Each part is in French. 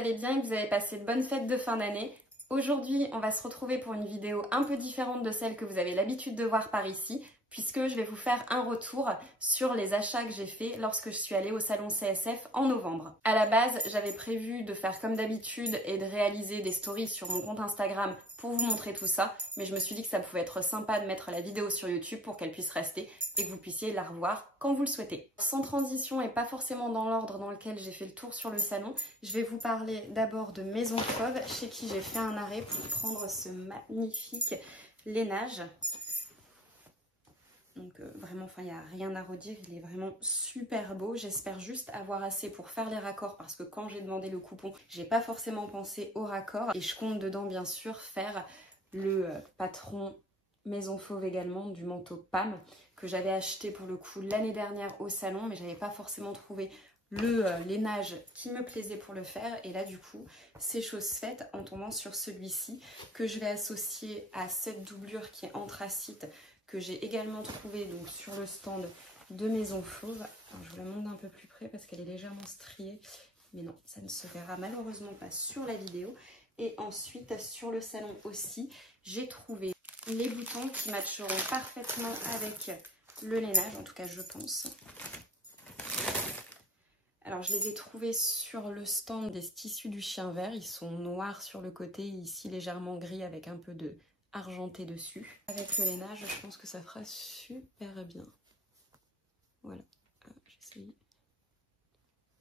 allez bien et que vous avez passé de bonnes fêtes de fin d'année. Aujourd'hui, on va se retrouver pour une vidéo un peu différente de celle que vous avez l'habitude de voir par ici, puisque je vais vous faire un retour sur les achats que j'ai faits lorsque je suis allée au salon CSF en novembre. À la base, j'avais prévu de faire comme d'habitude et de réaliser des stories sur mon compte Instagram pour vous montrer tout ça, mais je me suis dit que ça pouvait être sympa de mettre la vidéo sur YouTube pour qu'elle puisse rester et que vous puissiez la revoir quand vous le souhaitez. Sans transition et pas forcément dans l'ordre dans lequel j'ai fait le tour sur le salon, je vais vous parler d'abord de Maison Fauve, chez qui j'ai fait un arrêt pour prendre ce magnifique lainage. Donc vraiment, il n'y a rien à redire, il est vraiment super beau. J'espère juste avoir assez pour faire les raccords parce que quand j'ai demandé le coupon, j'ai pas forcément pensé aux raccords. Et je compte dedans bien sûr faire le patron Maison Fauve également du manteau Pam que j'avais acheté pour le coup l'année dernière au salon, mais j'avais pas forcément trouvé le lainage qui me plaisait pour le faire. Et là du coup, c'est chose faite en tombant sur celui-ci que je vais associer à cette doublure qui est anthracite, que j'ai également trouvé donc sur le stand de Maison Fauve. Alors, je vous la montre d'un peu plus près parce qu'elle est légèrement striée, mais non, ça ne se verra malheureusement pas sur la vidéo. Et ensuite, sur le salon aussi, j'ai trouvé les boutons qui matcheront parfaitement avec le lainage, en tout cas je pense. Alors je les ai trouvés sur le stand des tissus du chien vert, ils sont noirs sur le côté, ici légèrement gris avec un peu de argenté dessus. Avec le lainage, je pense que ça fera super bien. Voilà, j'essaye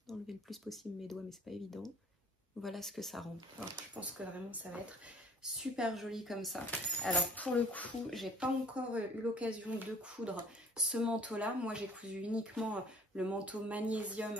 d'enlever le plus possible mes doigts, mais c'est pas évident. Voilà ce que ça rend. Alors, je pense que vraiment ça va être super joli comme ça. Alors pour le coup, j'ai pas encore eu l'occasion de coudre ce manteau là. Moi j'ai cousu uniquement le manteau magnésium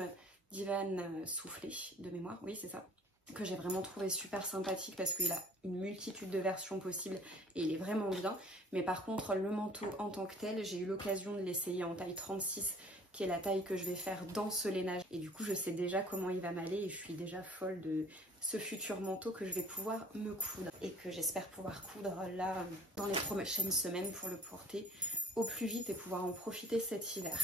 d'Ivan Soufflé de mémoire, oui c'est ça, que j'ai vraiment trouvé super sympathique parce qu'il a une multitude de versions possibles et il est vraiment bien. Mais par contre le manteau en tant que tel, j'ai eu l'occasion de l'essayer en taille 36 qui est la taille que je vais faire dans ce lainage. Et du coup je sais déjà comment il va m'aller et je suis déjà folle de ce futur manteau que je vais pouvoir me coudre. Et que j'espère pouvoir coudre là dans les prochaines semaines pour le porter au plus vite et pouvoir en profiter cet hiver.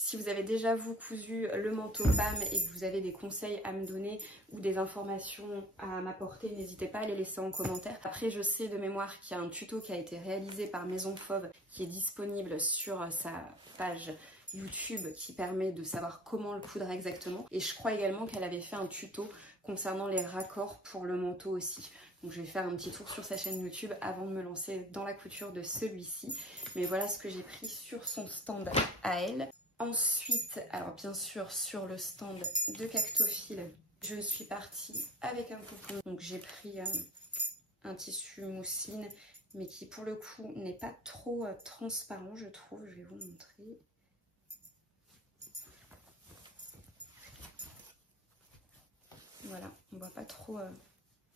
Si vous avez déjà vous cousu le manteau Pam et que vous avez des conseils à me donner ou des informations à m'apporter, n'hésitez pas à les laisser en commentaire. Après je sais de mémoire qu'il y a un tuto qui a été réalisé par Maison Fauve qui est disponible sur sa page YouTube qui permet de savoir comment le coudre exactement. Et je crois également qu'elle avait fait un tuto concernant les raccords pour le manteau aussi. Donc je vais faire un petit tour sur sa chaîne YouTube avant de me lancer dans la couture de celui-ci. Mais voilà ce que j'ai pris sur son stand à elle. Ensuite, alors bien sûr sur le stand de Cactophile, je suis partie avec un coupon. Donc j'ai pris un tissu mousseline, mais qui pour le coup n'est pas trop transparent je trouve. Je vais vous montrer. Voilà, on ne voit pas trop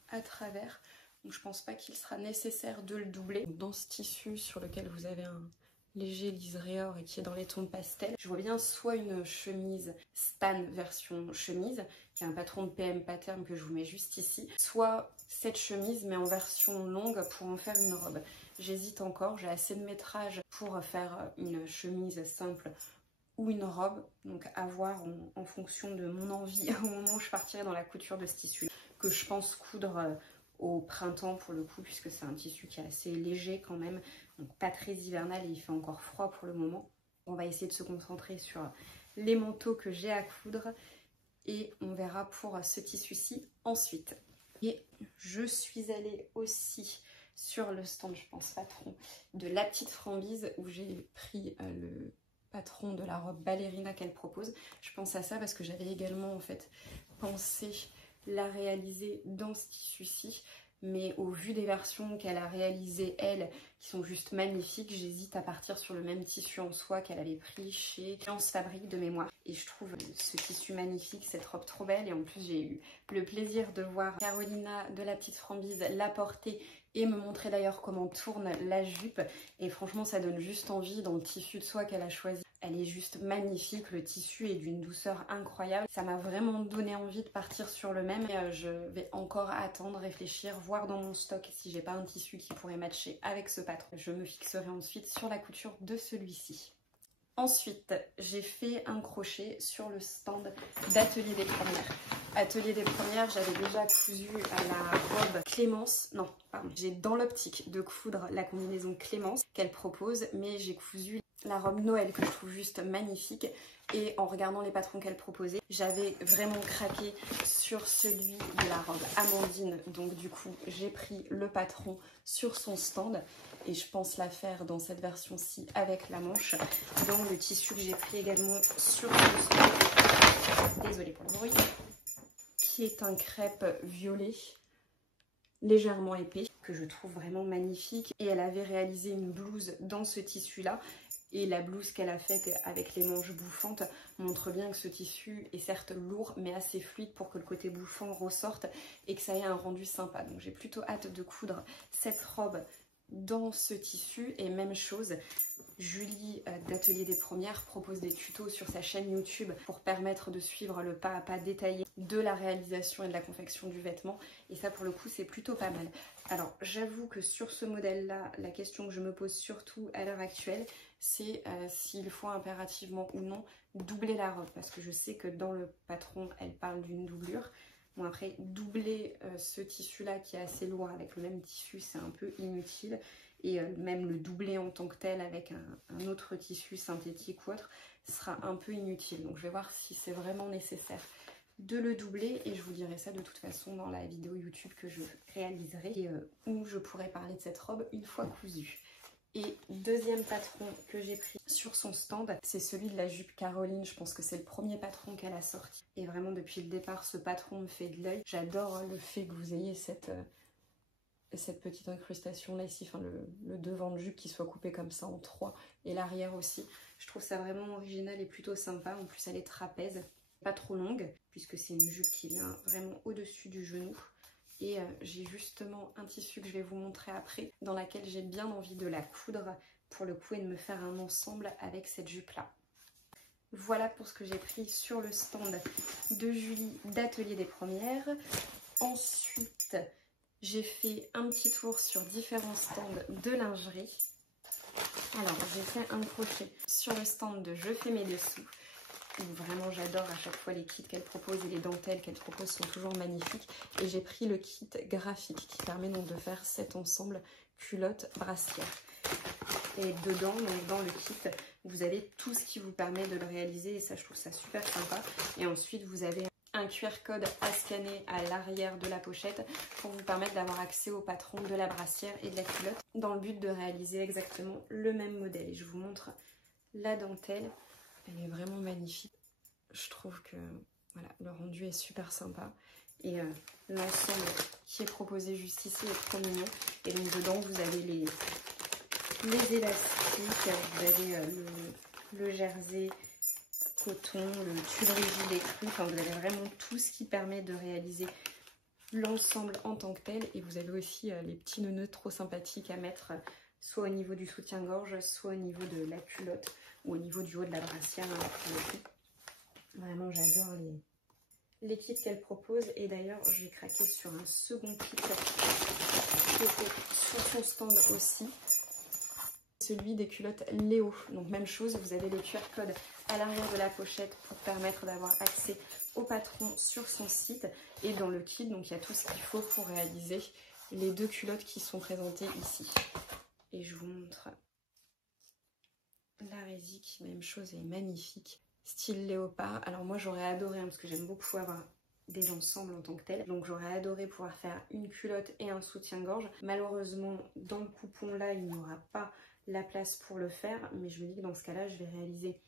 à travers. Donc je pense pas qu'il sera nécessaire de le doubler. Dans ce tissu sur lequel vous avez un léger liseré or et qui est dans les tons pastel, je vois bien soit une chemise Stan version chemise, qui a un patron de PM pattern que je vous mets juste ici, soit cette chemise mais en version longue pour en faire une robe. J'hésite encore, j'ai assez de métrage pour faire une chemise simple ou une robe, donc à voir en fonction de mon envie au moment où je partirai dans la couture de ce tissu, que je pense coudre au printemps pour le coup, puisque c'est un tissu qui est assez léger quand même, donc pas très hivernal et il fait encore froid pour le moment. On va essayer de se concentrer sur les manteaux que j'ai à coudre et on verra pour ce tissu-ci ensuite. Et je suis allée aussi sur le stand, je pense patron, de La Petite Frambise où j'ai pris le patron de la robe ballerina qu'elle propose. Je pense à ça parce que j'avais également en fait pensé la réaliser dans ce tissu-ci, mais au vu des versions qu'elle a réalisées elle, qui sont juste magnifiques, j'hésite à partir sur le même tissu en soie qu'elle avait pris chez Science Fabrique de mémoire. Et je trouve ce tissu magnifique, cette robe trop belle, et en plus j'ai eu le plaisir de voir Carolina de La Petite Frambise la porter et me montrer d'ailleurs comment tourne la jupe, et franchement ça donne juste envie dans le tissu de soie qu'elle a choisi. Elle est juste magnifique, le tissu est d'une douceur incroyable. Ça m'a vraiment donné envie de partir sur le même. Et je vais encore attendre, réfléchir, voir dans mon stock si j'ai pas un tissu qui pourrait matcher avec ce patron. Je me fixerai ensuite sur la couture de celui-ci. Ensuite, j'ai fait un crochet sur le stand d'Atelier des Premières. Atelier des Premières, j'avais déjà cousu à la robe Clémence. Non, pardon. J'ai dans l'optique de coudre la combinaison Clémence qu'elle propose, mais j'ai cousu la robe Noël que je trouve juste magnifique. Et en regardant les patrons qu'elle proposait, j'avais vraiment craqué sur celui de la robe Amandine. Donc du coup, j'ai pris le patron sur son stand. Et je pense la faire dans cette version-ci avec la manche. Dans le tissu que j'ai pris également sur le stand. Désolée pour le bruit. Qui est un crêpe violet légèrement épais que je trouve vraiment magnifique. Et elle avait réalisé une blouse dans ce tissu-là. Et la blouse qu'elle a faite avec les manches bouffantes montre bien que ce tissu est certes lourd mais assez fluide pour que le côté bouffant ressorte et que ça ait un rendu sympa. Donc j'ai plutôt hâte de coudre cette robe dans ce tissu. Et même chose, Julie d'Atelier des Premières propose des tutos sur sa chaîne YouTube pour permettre de suivre le pas à pas détaillé de la réalisation et de la confection du vêtement. Et ça pour le coup c'est plutôt pas mal. Alors j'avoue que sur ce modèle là, la question que je me pose surtout à l'heure actuelle, c'est s'il faut impérativement ou non doubler la robe. Parce que je sais que dans le patron elle parle d'une doublure. Bon après doubler ce tissu là qui est assez lourd avec le même tissu c'est un peu inutile. Et même le doubler en tant que tel avec un autre tissu synthétique ou autre sera un peu inutile. Donc je vais voir si c'est vraiment nécessaire de le doubler et je vous dirai ça de toute façon dans la vidéo YouTube que je réaliserai et où je pourrai parler de cette robe une fois cousue. Et deuxième patron que j'ai pris sur son stand, c'est celui de la jupe Caroline. Je pense que c'est le premier patron qu'elle a sorti. Et vraiment depuis le départ, ce patron me fait de l'œil. J'adore le fait que vous ayez cette petite incrustation là ici, enfin le devant de jupe qui soit coupé comme ça en trois et l'arrière aussi. Je trouve ça vraiment original et plutôt sympa. En plus elle est trapèze, pas trop longue puisque c'est une jupe qui vient vraiment au-dessus du genou. Et j'ai justement un tissu que je vais vous montrer après dans laquelle j'ai bien envie de la coudre pour le coup et de me faire un ensemble avec cette jupe là. Voilà pour ce que j'ai pris sur le stand de Julie d'Atelier des Premières. Ensuite, j'ai fait un petit tour sur différents stands de lingerie. Alors, j'ai fait un crochet sur le stand de Je fais mes dessous. Vraiment, j'adore à chaque fois les kits qu'elle propose et les dentelles qu'elle propose sont toujours magnifiques. Et j'ai pris le kit graphique qui permet donc de faire cet ensemble culotte brassière. Et dedans, donc dans le kit, vous avez tout ce qui vous permet de le réaliser et ça, je trouve ça super sympa. Et ensuite, vous avez un QR code à scanner à l'arrière de la pochette pour vous permettre d'avoir accès au patron de la brassière et de la culotte dans le but de réaliser exactement le même modèle. Et je vous montre la dentelle, elle est vraiment magnifique. Je trouve que voilà, le rendu est super sympa et l'ensemble qui est proposé juste ici est trop mignon. Et donc dedans vous avez les élastiques, vous avez le jersey coton, le tulle rigide écru, enfin vous avez vraiment tout ce qui permet de réaliser l'ensemble en tant que tel. Et vous avez aussi les petits nœuds trop sympathiques à mettre soit au niveau du soutien-gorge, soit au niveau de la culotte ou au niveau du haut de la brassière. Vraiment j'adore les kits qu'elle propose. Et d'ailleurs j'ai craqué sur un second kit qui était sur son stand aussi, celui des culottes Léo. Donc même chose, vous avez les QR codes à l'arrière de la pochette pour permettre d'avoir accès au patron sur son site. Et dans le kit, donc il y a tout ce qu'il faut pour réaliser les deux culottes qui sont présentées ici. Et je vous montre la résie qui, même chose, est magnifique. Style léopard. Alors moi j'aurais adoré, hein, parce que j'aime beaucoup avoir des ensembles en tant que tel. Donc j'aurais adoré pouvoir faire une culotte et un soutien-gorge. Malheureusement, dans le coupon là, il n'y aura pas la place pour le faire. Mais je me dis que dans ce cas-là, je vais réaliser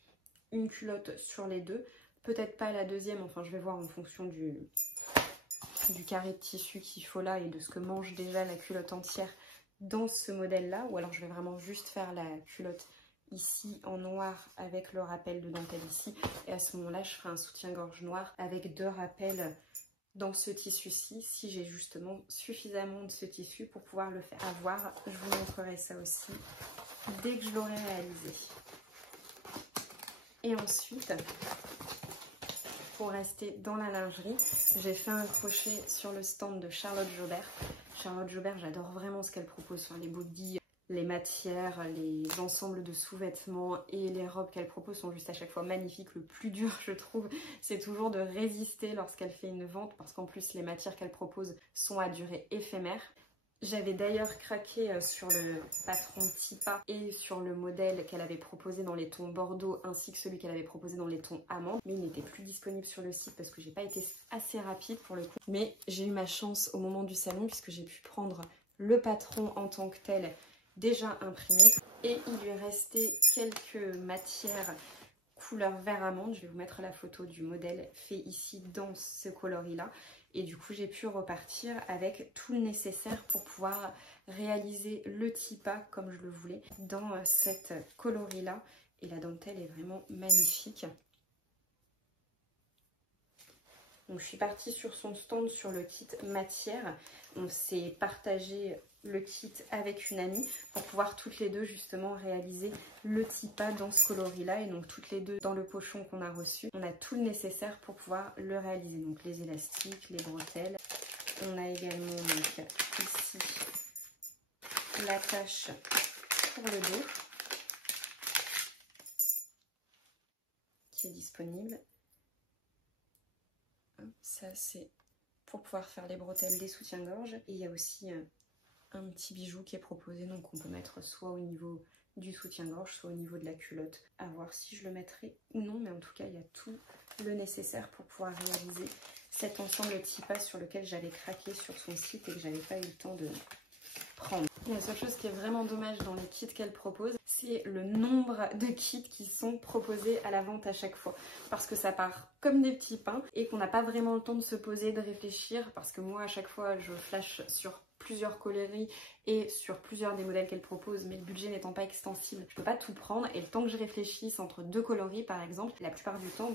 une culotte sur les deux. Peut-être pas la deuxième, enfin je vais voir en fonction du carré de tissu qu'il faut là et de ce que mange déjà la culotte entière dans ce modèle-là. Ou alors je vais vraiment juste faire la culotte ici en noir avec le rappel de dentelle ici. Et à ce moment-là, je ferai un soutien-gorge noir avec deux rappels dans ce tissu-ci, si j'ai justement suffisamment de ce tissu pour pouvoir le faire. À voir, je vous montrerai ça aussi dès que je l'aurai réalisé. Et ensuite, pour rester dans la lingerie, j'ai fait un crochet sur le stand de Charlotte Jobert. Charlotte Jobert, j'adore vraiment ce qu'elle propose sur les bodys, Les matières, les ensembles de sous-vêtements et les robes qu'elle propose sont juste à chaque fois magnifiques. Le plus dur, je trouve, c'est toujours de résister lorsqu'elle fait une vente parce qu'en plus les matières qu'elle propose sont à durée éphémère. J'avais d'ailleurs craqué sur le patron Tipa et sur le modèle qu'elle avait proposé dans les tons bordeaux ainsi que celui qu'elle avait proposé dans les tons amandes, mais il n'était plus disponible sur le site parce que j'ai pas été assez rapide pour le coup. Mais j'ai eu ma chance au moment du salon puisque j'ai pu prendre le patron en tant que tel déjà imprimé et il lui restait quelques matières couleur vert amande. Je vais vous mettre la photo du modèle fait ici dans ce coloris là. Et du coup, j'ai pu repartir avec tout le nécessaire pour pouvoir réaliser le Tipa comme je le voulais dans cette coloris-là. Et la dentelle est vraiment magnifique. Donc, je suis partie sur son stand sur le kit matière. On s'est partagé le kit avec une amie pour pouvoir toutes les deux justement réaliser le Tipa dans ce coloris-là. Et donc, toutes les deux dans le pochon qu'on a reçu, on a tout le nécessaire pour pouvoir le réaliser. Donc, les élastiques, les bretelles. On a également donc, ici l'attache pour le dos qui est disponible. Ça, c'est pour pouvoir faire les bretelles des soutiens-gorge. Et il y a aussi un petit bijou qui est proposé, donc on peut mettre soit au niveau du soutien-gorge, soit au niveau de la culotte. À voir si je le mettrai ou non, mais en tout cas, il y a tout le nécessaire pour pouvoir réaliser cet ensemble Tipa sur lequel j'avais craqué sur son site et que j'avais pas eu le temps de prendre. La seule chose qui est vraiment dommage dans les kits qu'elle propose, c'est le nombre de kits qui sont proposés à la vente à chaque fois. Parce que ça part comme des petits pains et qu'on n'a pas vraiment le temps de se poser, de réfléchir. Parce que moi, à chaque fois, je flash sur plusieurs coloris et sur plusieurs des modèles qu'elle propose, mais le budget n'étant pas extensible, je peux pas tout prendre. Et le temps que je réfléchisse entre deux coloris, par exemple, la plupart du temps,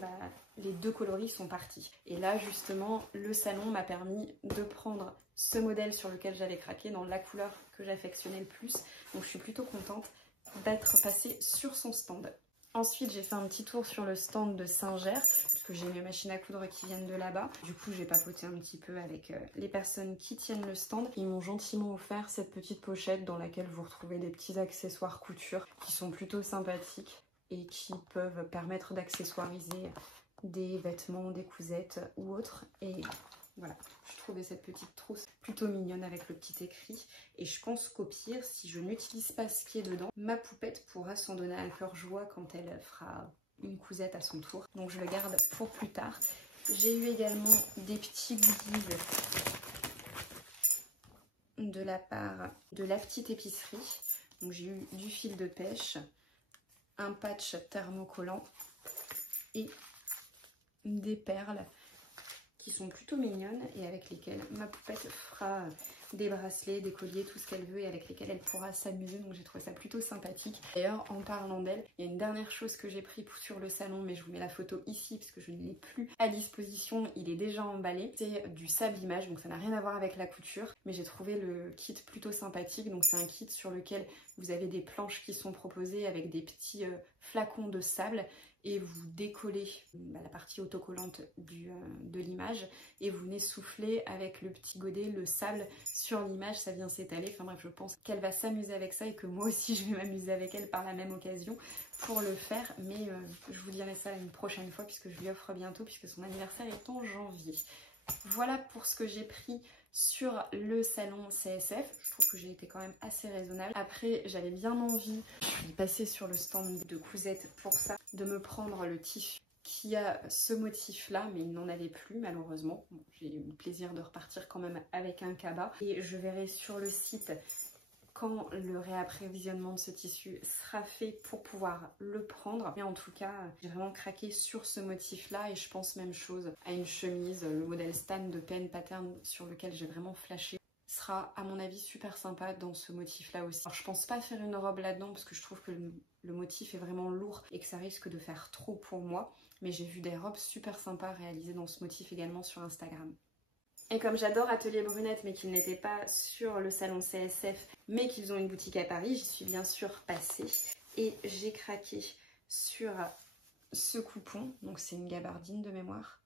les deux coloris sont partis. Et là, justement, le salon m'a permis de prendre ce modèle sur lequel j'avais craqué dans la couleur que j'affectionnais le plus. Donc je suis plutôt contente d'être passée sur son stand. Ensuite, j'ai fait un petit tour sur le stand de Singer, puisque j'ai mes machines à coudre qui viennent de là-bas. Du coup, j'ai papoté un petit peu avec les personnes qui tiennent le stand. Ils m'ont gentiment offert cette petite pochette dans laquelle vous retrouvez des petits accessoires couture qui sont plutôt sympathiques et qui peuvent permettre d'accessoiriser des vêtements, des cousettes ou autres. Et voilà, je trouvais cette petite trousse plutôt mignonne avec le petit écrit. Et je pense qu'au pire, si je n'utilise pas ce qui est dedans, ma poupette pourra s'en donner à cœur joie quand elle fera une cousette à son tour. Donc je le garde pour plus tard. J'ai eu également des petits goodies de la part de la petite épicerie. Donc j'ai eu du fil de pêche, un patch thermocollant et des perles qui sont plutôt mignonnes et avec lesquelles ma poupette fera des bracelets, des colliers, tout ce qu'elle veut et avec lesquels elle pourra s'amuser. Donc j'ai trouvé ça plutôt sympathique. D'ailleurs, en parlant d'elle, il y a une dernière chose que j'ai pris sur le salon, mais je vous mets la photo ici parce que je ne l'ai plus à disposition. Il est déjà emballé. C'est du sable-image, donc ça n'a rien à voir avec la couture, mais j'ai trouvé le kit plutôt sympathique. Donc c'est un kit sur lequel vous avez des planches qui sont proposées avec des petits flacons de sable et vous décollez la partie autocollante de l'image et vous venez souffler avec le petit godet le sable sur l'image, ça vient s'étaler. Enfin bref, je pense qu'elle va s'amuser avec ça et que moi aussi je vais m'amuser avec elle par la même occasion pour le faire, mais je vous dirai ça une prochaine fois puisque je lui offre bientôt puisque son anniversaire est en janvier. Voilà pour ce que j'ai pris sur le salon CSF. Je trouve que j'ai été quand même assez raisonnable. Après, j'avais bien envie, je suis passée sur le stand de Cousette pour ça, de me prendre le tissu qui a ce motif-là, mais il n'en avait plus malheureusement. Bon, j'ai eu le plaisir de repartir quand même avec un cabas. Et je verrai sur le site quand le réapprovisionnement de ce tissu sera fait pour pouvoir le prendre. Mais en tout cas, j'ai vraiment craqué sur ce motif-là et je pense même chose à une chemise, le modèle Stan de PN Pattern sur lequel j'ai vraiment flashé. Sera à mon avis super sympa dans ce motif-là aussi. Alors je pense pas faire une robe là-dedans parce que je trouve que le motif est vraiment lourd et que ça risque de faire trop pour moi. Mais j'ai vu des robes super sympas réalisées dans ce motif également sur Instagram. Et comme j'adore Atelier Brunette mais qu'ils n'étaient pas sur le salon CSF mais qu'ils ont une boutique à Paris, j'y suis bien sûr passée et j'ai craqué sur ce coupon. Donc c'est une gabardine de mémoire.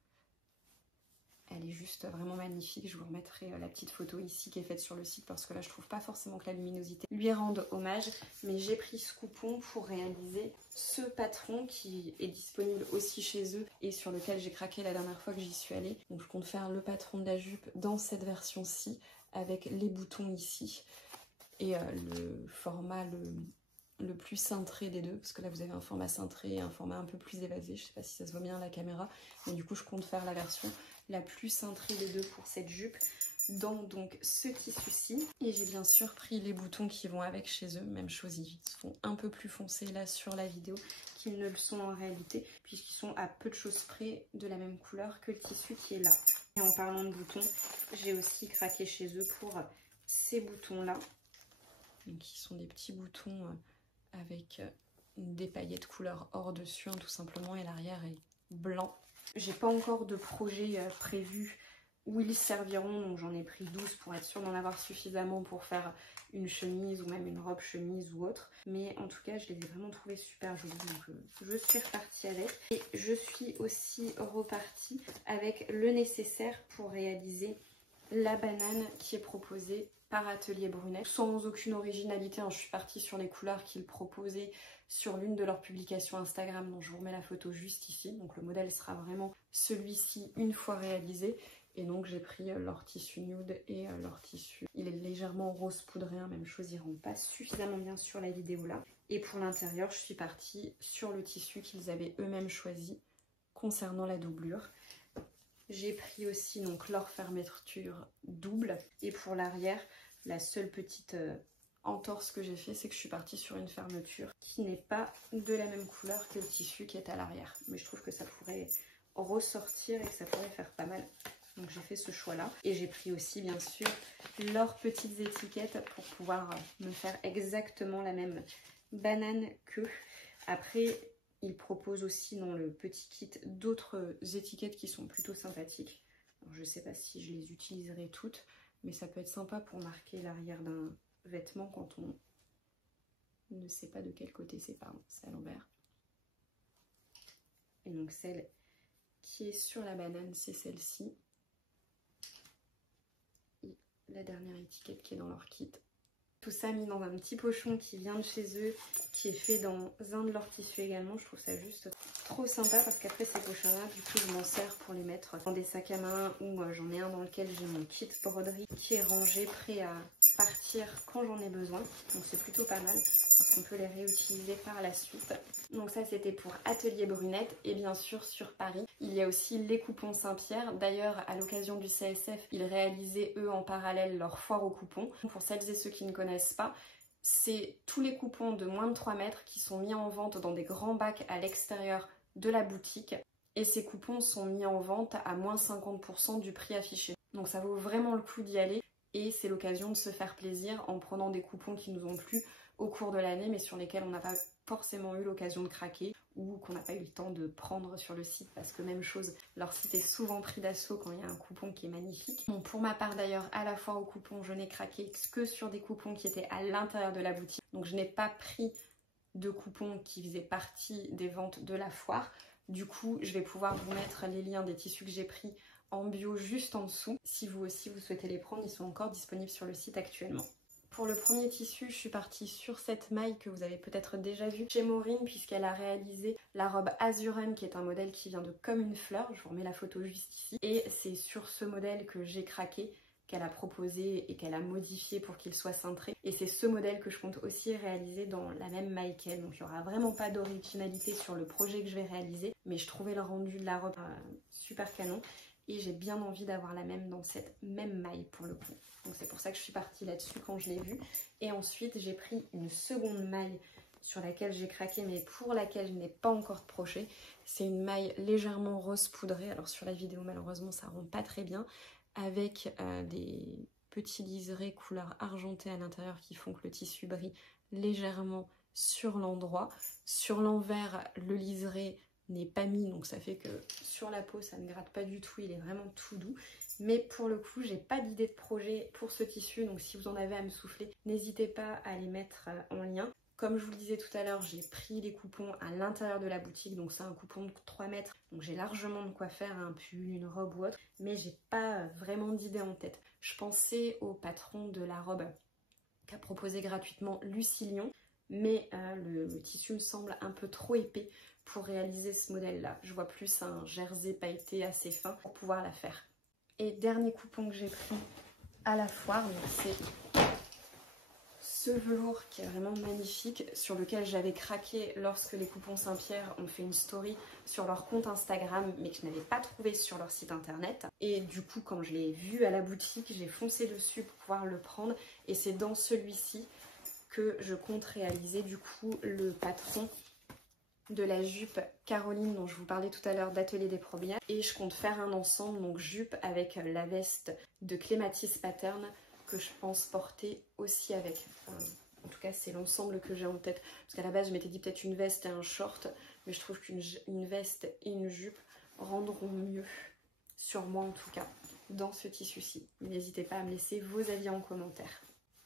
Elle est juste vraiment magnifique. Je vous remettrai la petite photo ici qui est faite sur le site parce que là je trouve pas forcément que la luminosité lui rende hommage. Mais j'ai pris ce coupon pour réaliser ce patron qui est disponible aussi chez eux et sur lequel j'ai craqué la dernière fois que j'y suis allée. Donc je compte faire le patron de la jupe dans cette version-ci avec les boutons ici et le format le plus cintré des deux, parce que là vous avez un format cintré et un format un peu plus évasé, je sais pas si ça se voit bien à la caméra, mais du coup je compte faire la version la plus cintrée des deux pour cette jupe dans donc ce tissu-ci. Et j'ai bien sûr pris les boutons qui vont avec chez eux, même chose, ils sont un peu plus foncés là sur la vidéo qu'ils ne le sont en réalité, puisqu'ils sont à peu de choses près de la même couleur que le tissu qui est là. Et en parlant de boutons, j'ai aussi craqué chez eux pour ces boutons-là, donc qui sont des petits boutons avec des paillettes couleur or dessus, hein, tout simplement, et l'arrière est blanc. J'ai pas encore de projet prévu où ils serviront, donc j'en ai pris 12 pour être sûre d'en avoir suffisamment pour faire une chemise ou même une robe chemise ou autre. Mais en tout cas, je les ai vraiment trouvés super jolis, donc je suis repartie avec. Et je suis aussi repartie avec le nécessaire pour réaliser la banane qui est proposée par Atelier Brunette, sans aucune originalité, hein. Je suis partie sur les couleurs qu'ils proposaient sur l'une de leurs publications Instagram, dont je vous remets la photo juste ici. Donc le modèle sera vraiment celui-ci une fois réalisé. Et donc j'ai pris leur tissu nude et leur tissu. Il est légèrement rose poudré, hein, même chose, il rend pas suffisamment bien sur la vidéo là. Et pour l'intérieur, je suis partie sur le tissu qu'ils avaient eux-mêmes choisi concernant la doublure. J'ai pris aussi donc leur fermeture double. Et pour l'arrière, la seule petite entorse que j'ai fait, c'est que je suis partie sur une fermeture qui n'est pas de la même couleur que le tissu qui est à l'arrière. Mais je trouve que ça pourrait ressortir et que ça pourrait faire pas mal. Donc j'ai fait ce choix-là. Et j'ai pris aussi, bien sûr, leurs petites étiquettes pour pouvoir me faire exactement la même banane qu'eux. Après, ils proposent aussi dans le petit kit d'autres étiquettes qui sont plutôt sympathiques. Alors, je ne sais pas si je les utiliserai toutes, mais ça peut être sympa pour marquer l'arrière d'un vêtement quand on ne sait pas de quel côté c'est. Pardon, c'est à l'envers. Et donc celle qui est sur la banane, c'est celle-ci. Et la dernière étiquette qui est dans leur kit. Tout ça mis dans un petit pochon qui vient de chez eux, qui est fait dans un de leurs tissus également. Je trouve ça juste trop sympa parce qu'après ces pochons-là, du coup, je m'en sers pour les mettre dans des sacs à main ou j'en ai un dans lequel j'ai mon kit broderie qui est rangé, prêt à partir quand j'en ai besoin. Donc c'est plutôt pas mal parce qu'on peut les réutiliser par la suite. Donc ça c'était pour Atelier Brunette et bien sûr sur Paris, il y a aussi les coupons Saint-Pierre. D'ailleurs à l'occasion du CSF, ils réalisaient eux en parallèle leur foire aux coupons. Pour celles et ceux qui ne connaissent pas, c'est tous les coupons de moins de 3 mètres qui sont mis en vente dans des grands bacs à l'extérieur de la boutique. Et ces coupons sont mis en vente à moins 50% du prix affiché. Donc ça vaut vraiment le coup d'y aller et c'est l'occasion de se faire plaisir en prenant des coupons qui nous ont plu au cours de l'année mais sur lesquels on n'a pas forcément eu l'occasion de craquer ou qu'on n'a pas eu le temps de prendre sur le site parce que même chose, leur site est souvent pris d'assaut quand il y a un coupon qui est magnifique. Bon, pour ma part d'ailleurs, à la fois au coupon, je n'ai craqué que sur des coupons qui étaient à l'intérieur de la boutique. Donc je n'ai pas pris de coupons qui faisaient partie des ventes de la foire. Du coup, je vais pouvoir vous mettre les liens des tissus que j'ai pris en bio juste en dessous. Si vous aussi vous souhaitez les prendre, ils sont encore disponibles sur le site actuellement. Pour le premier tissu, je suis partie sur cette maille que vous avez peut-être déjà vue chez Maureen puisqu'elle a réalisé la robe Azuren qui est un modèle qui vient de Comme une fleur. Je vous remets la photo juste ici. Et c'est sur ce modèle que j'ai craqué, qu'elle a proposé et qu'elle a modifié pour qu'il soit cintré. Et c'est ce modèle que je compte aussi réaliser dans la même maille qu'elle. Donc il n'y aura vraiment pas d'originalité sur le projet que je vais réaliser. Mais je trouvais le rendu de la robe super canon. Et j'ai bien envie d'avoir la même dans cette même maille pour le coup. Donc c'est pour ça que je suis partie là-dessus quand je l'ai vue. Et ensuite j'ai pris une seconde maille sur laquelle j'ai craqué mais pour laquelle je n'ai pas encore de crochet. C'est une maille légèrement rose poudrée. Alors sur la vidéo malheureusement ça rend pas très bien. Avec des petits liserés couleur argentée à l'intérieur qui font que le tissu brille légèrement sur l'endroit. Sur l'envers, le liseré n'est pas mis, donc ça fait que sur la peau ça ne gratte pas du tout, il est vraiment tout doux. Mais pour le coup, j'ai pas d'idée de projet pour ce tissu, donc si vous en avez à me souffler, n'hésitez pas à les mettre en lien. Comme je vous le disais tout à l'heure, j'ai pris les coupons à l'intérieur de la boutique, donc c'est un coupon de 3 mètres, donc j'ai largement de quoi faire un pull, une robe ou autre, mais j'ai pas vraiment d'idée en tête. Je pensais au patron de la robe qu'a proposé gratuitement Lucilion, mais le tissu me semble un peu trop épais pour réaliser ce modèle-là. Je vois plus un jersey pailleté assez fin pour pouvoir la faire. Et dernier coupon que j'ai pris à la foire, c'est ce velours qui est vraiment magnifique, sur lequel j'avais craqué lorsque les coupons Saint-Pierre ont fait une story sur leur compte Instagram, mais que je n'avais pas trouvé sur leur site internet. Et du coup, quand je l'ai vu à la boutique, j'ai foncé dessus pour pouvoir le prendre. Et c'est dans celui-ci que je compte réaliser du coup le patron de la jupe Caroline dont je vous parlais tout à l'heure d'Atelier des Premières. Et je compte faire un ensemble, donc jupe avec la veste de Clématis Pattern, que je pense porter aussi avec. En tout cas, c'est l'ensemble que j'ai en tête. Parce qu'à la base, je m'étais dit peut-être une veste et un short. Mais je trouve qu'une veste et une jupe rendront mieux, sur moi en tout cas, dans ce tissu-ci. N'hésitez pas à me laisser vos avis en commentaire.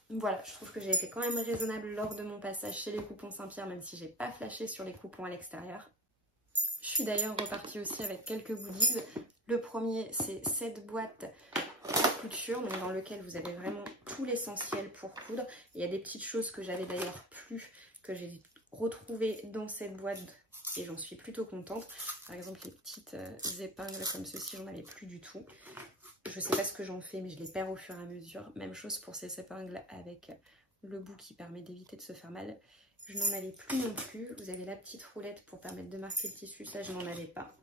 Voilà, je trouve que j'ai été quand même raisonnable lors de mon passage chez les coupons Saint-Pierre, même si j'ai pas flashé sur les coupons à l'extérieur. Je suis d'ailleurs repartie aussi avec quelques goodies. Le premier, c'est cette boîte couture, donc dans lequel vous avez vraiment tout l'essentiel pour coudre. Il y a des petites choses que j'avais d'ailleurs plus, que j'ai retrouvées dans cette boîte et j'en suis plutôt contente. Par exemple, les petites épingles comme ceci, j'en avais plus du tout. Je sais pas ce que j'en fais, mais je les perds au fur et à mesure. Même chose pour ces épingles avec le bout qui permet d'éviter de se faire mal. Je n'en avais plus non plus. Vous avez la petite roulette pour permettre de marquer le tissu, ça je n'en avais pas.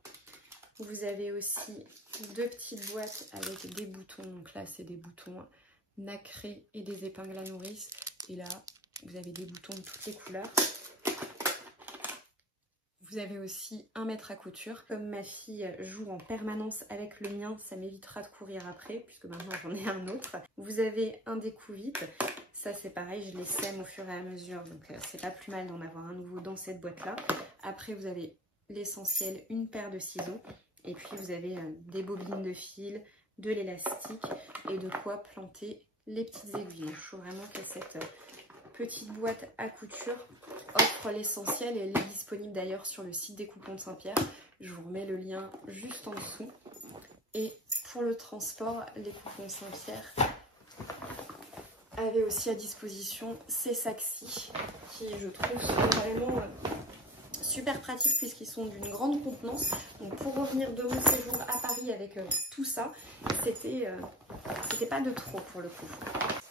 Vous avez aussi deux petites boîtes avec des boutons. Donc là, c'est des boutons nacrés et des épingles à nourrice. Et là, vous avez des boutons de toutes les couleurs. Vous avez aussi un mètre à couture. Comme ma fille joue en permanence avec le mien, ça m'évitera de courir après, puisque maintenant j'en ai un autre. Vous avez un découvite. Ça c'est pareil, je les sème au fur et à mesure, donc c'est pas plus mal d'en avoir un nouveau dans cette boîte-là. Après vous avez l'essentiel, une paire de ciseaux. Et puis vous avez des bobines de fil, de l'élastique et de quoi planter les petites aiguilles. Je trouve vraiment que cette petite boîte à couture offre l'essentiel et elle est disponible d'ailleurs sur le site des coupons de Saint-Pierre. Je vous remets le lien juste en dessous. Et pour le transport, les coupons Saint-Pierre avaient aussi à disposition ces sacs-ci qui je trouve sont vraiment super pratiques puisqu'ils sont d'une grande contenance. Donc pour revenir de mon séjour à Paris avec tout ça, c'était pas de trop pour le coup.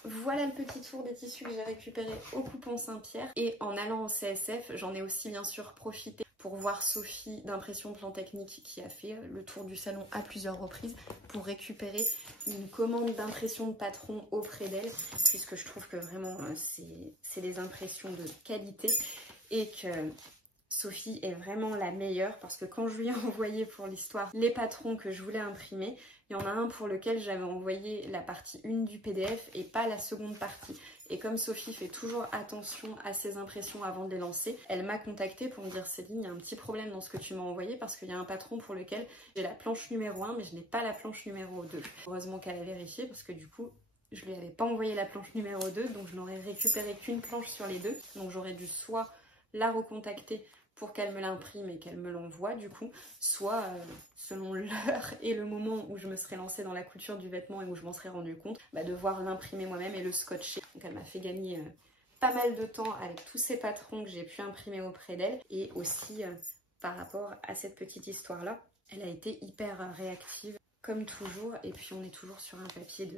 Voilà le petit tour des tissus que j'ai récupérés au coupon Saint-Pierre. Et en allant au CSF, j'en ai aussi bien sûr profité pour voir Sophie d'Impression Plan Technique qui a fait le tour du salon à plusieurs reprises pour récupérer une commande d'impression de patron auprès d'elle, puisque je trouve que vraiment c'est des impressions de qualité et que Sophie est vraiment la meilleure, parce que quand je lui ai envoyé pour l'histoire les patrons que je voulais imprimer, il y en a un pour lequel j'avais envoyé la partie 1 du PDF et pas la seconde partie. Et comme Sophie fait toujours attention à ses impressions avant de les lancer, elle m'a contactée pour me dire: Céline, il y a un petit problème dans ce que tu m'as envoyé parce qu'il y a un patron pour lequel j'ai la planche numéro 1 mais je n'ai pas la planche numéro 2. Heureusement qu'elle a vérifié parce que du coup, je lui avais pas envoyé la planche numéro 2, donc je n'aurais récupéré qu'une planche sur les deux. Donc j'aurais dû soit la recontacter pour qu'elle me l'imprime et qu'elle me l'envoie du coup, soit selon l'heure et le moment où je me serais lancée dans la couture du vêtement et où je m'en serais rendu compte, devoir l'imprimer moi-même et le scotcher. Donc elle m'a fait gagner pas mal de temps avec tous ces patrons que j'ai pu imprimer auprès d'elle, et aussi par rapport à cette petite histoire-là, elle a été hyper réactive comme toujours, et puis on est toujours sur un papier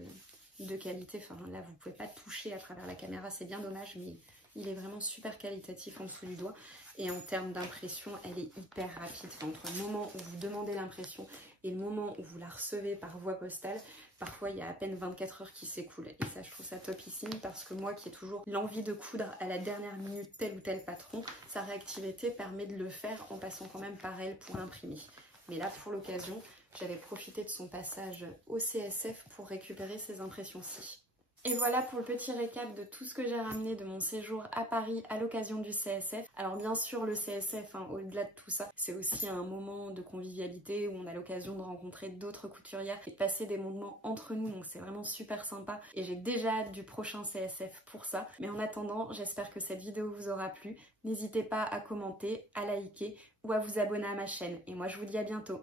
de qualité. Enfin là vous pouvez pas toucher à travers la caméra, c'est bien dommage, mais il est vraiment super qualitatif en dessous du doigt. Et en termes d'impression, elle est hyper rapide. Enfin, entre le moment où vous demandez l'impression et le moment où vous la recevez par voie postale, parfois il y a à peine 24 heures qui s'écoulent. Et ça, je trouve ça topissime, parce que moi qui ai toujours l'envie de coudre à la dernière minute tel ou tel patron, sa réactivité permet de le faire en passant quand même par elle pour l'imprimer. Mais là, pour l'occasion, j'avais profité de son passage au CSF pour récupérer ces impressions-ci. Et voilà pour le petit récap de tout ce que j'ai ramené de mon séjour à Paris à l'occasion du CSF. Alors bien sûr le CSF, au-delà de tout ça, c'est aussi un moment de convivialité où on a l'occasion de rencontrer d'autres couturières et de passer des moments entre nous, donc c'est vraiment super sympa et j'ai déjà hâte du prochain CSF pour ça. Mais en attendant, j'espère que cette vidéo vous aura plu. N'hésitez pas à commenter, à liker ou à vous abonner à ma chaîne et moi je vous dis à bientôt.